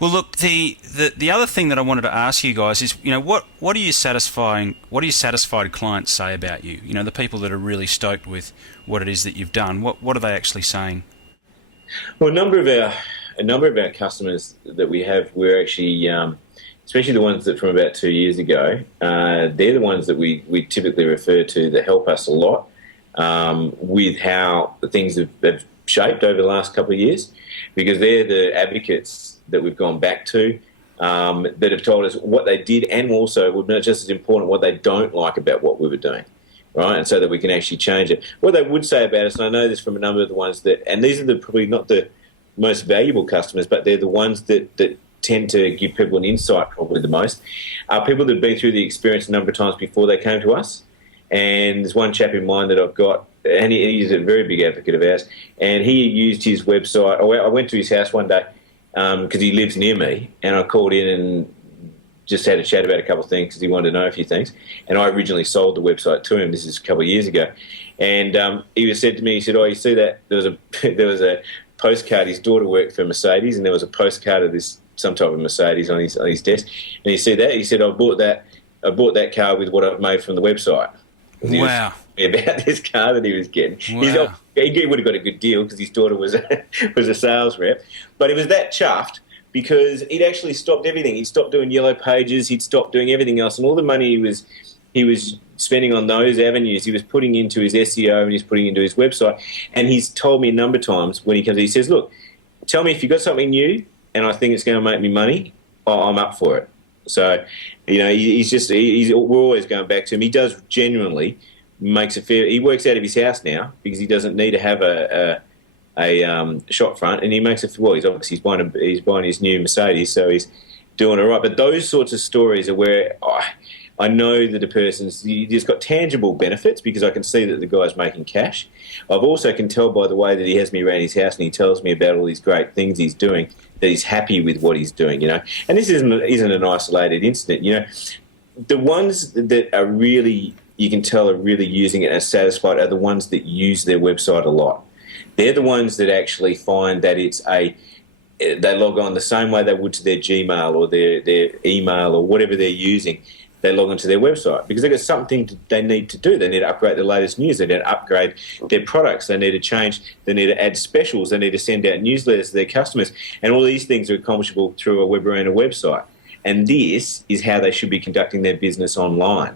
Well, look, the other thing that I wanted to ask you guys is, what do you satisfied clients say about you? The people that are really stoked with what it is that you've done. What are they actually saying? Well, a number of our customers that we have, we're actually, especially the ones that from about 2 years ago, they're the ones that we typically refer to that help us a lot with how things have shaped over the last couple of years, because they're the advocates that we've gone back to that have told us what they did, and also, just as important, what they don't like about what we were doing. Right, and so that we can actually change it. What they would say about us, and I know this from a number of the ones that, and these are probably not the most valuable customers, but they're the ones that tend to give people an insight probably the most, are people that have been through the experience a number of times before they came to us. And there's one chap in mind that I've got, and he's a very big advocate of ours, and he used his website. I went to his house one day because he lives near me, and I called in and just had a chat about a couple of things because he wanted to know a few things. And I originally sold the website to him. This is a couple of years ago. And he said to me, he said, "Oh, you see that? There was a postcard. His daughter worked for Mercedes, and there was a postcard of some type of Mercedes on his desk. And he said that. He said, I bought that car with what I've made from the website." Wow. About this car that he was getting. Wow. He would have got a good deal because his daughter was a sales rep. But he was that chuffed because he'd actually stopped everything. He'd stopped doing Yellow Pages. He'd stopped doing everything else. And all the money he was spending on those avenues, he was putting into his SEO and he's putting into his website. And he's told me a number of times when he comes, he says, "Look, tell me if you've got something new and I think it's going to make me money, I'm up for it." So, we're always going back to him. He does genuinely makes it fair. He works out of his house now because he doesn't need to have a shop front, and he makes it. Well, he's buying his new Mercedes, so he's doing it right. But those sorts of stories are where I know that he's got tangible benefits because I can see that the guy's making cash. I've also can tell by the way that he has me around his house and he tells me about all these great things he's doing, that he's happy with what he's doing, And this isn't an isolated incident, The ones that are really, you can tell, are really using it as satisfied are the ones that use their website a lot. They're the ones that actually find that they log on the same way they would to their Gmail or their email or whatever they're using. They log onto their website because they've got something they need to do. They need to upgrade the latest news. They need to upgrade their products. They need to change. They need to add specials. They need to send out newsletters to their customers. And all these things are accomplishable through a Web Arena website. And this is how they should be conducting their business online.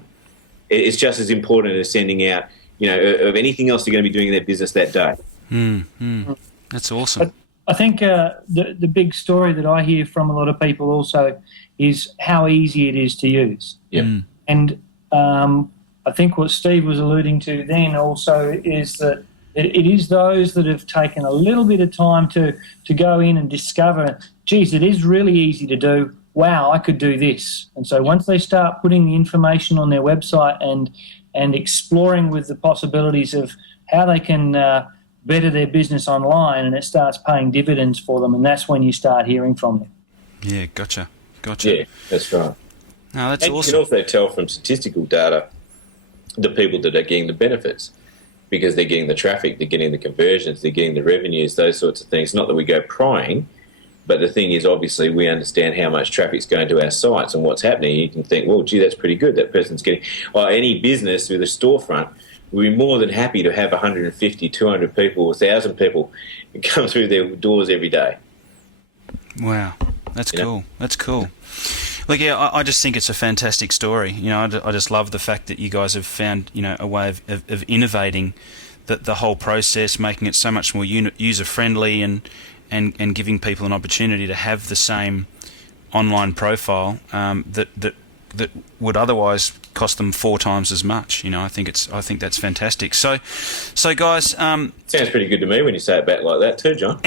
It's just as important as sending out, of anything else they're going to be doing in their business that day. That's awesome. I think the big story that I hear from a lot of people also is how easy it is to use. Yeah. And I think what Steve was alluding to then also is that it is those that have taken a little bit of time to go in and discover, geez, it is really easy to do. Wow, I could do this. And so once they start putting the information on their website and exploring with the possibilities of how they can better their business online, and it starts paying dividends for them, and that's when you start hearing from them. Yeah, gotcha. Yeah, that's right. No, that's and awesome. You can also tell from statistical data the people that are getting the benefits because they're getting the traffic, they're getting the conversions, they're getting the revenues, those sorts of things. Not that we go prying, but the thing is, obviously, we understand how much traffic's going to our sites and what's happening. You can think, well, gee, that's pretty good. That person's getting... Or any business with a storefront, we'd be more than happy to have 150, 200 people, 1,000 people come through their doors every day. Wow, that's cool. That's cool. Look, yeah, I just think it's a fantastic story. I just love the fact that you guys have found, a way of innovating the whole process, making it so much more user-friendly and giving people an opportunity to have the same online profile that would otherwise cost them 4 times as much. I think that's fantastic. So guys, sounds pretty good to me when you say it back like that too, John.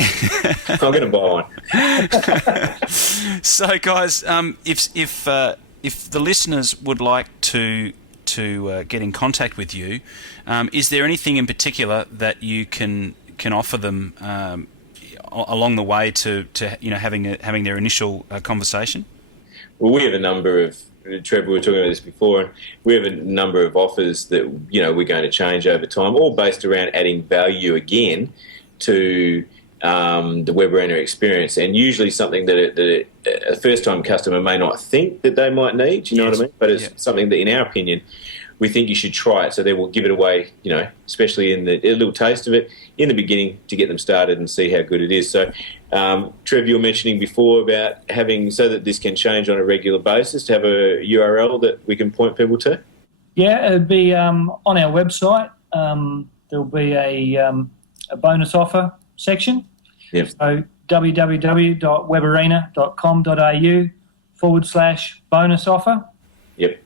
I'm going to buy one. So guys, if the listeners would like to get in contact with you, is there anything in particular that you can offer them along the way to having their initial conversation? Well, we have a number of, Trevor, we were talking about this before, and we have a number of offers that we're going to change over time, all based around adding value again to the web arena experience, and usually something that a first-time customer may not think that they might need. You know what I mean? But it's something that, in our opinion, we think you should try it. So they will give it away, especially in a little taste of it in the beginning to get them started and see how good it is. So, Trev, you were mentioning before about having, so that this can change on a regular basis, to have a URL that we can point people to. Yeah, it'd be on our website. There'll be a bonus offer section. Yep. So www.webarena.com.au/bonus offer. Yep.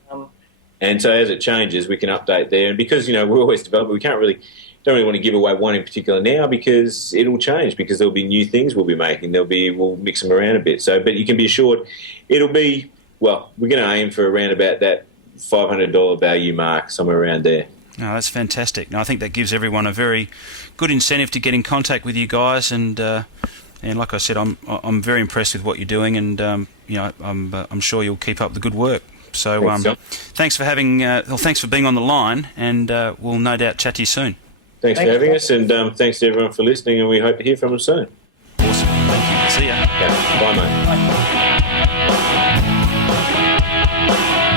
And so as it changes, we can update there. And because, we're always developing, we don't really want to give away one in particular now, because it'll change, because there'll be new things we'll be making. We'll mix them around a bit. So, but you can be assured it'll be, we're going to aim for around about that $500 value mark, somewhere around there. No, that's fantastic. No, I think that gives everyone a very good incentive to get in contact with you guys, and like I said, I'm very impressed with what you're doing, and I'm sure you'll keep up the good work. So thanks for thanks for being on the line, and we'll no doubt chat to you soon. Thanks for having us, and thanks to everyone for listening, and we hope to hear from them soon. Awesome. Thank you. See ya. Yeah. Bye, mate. Bye.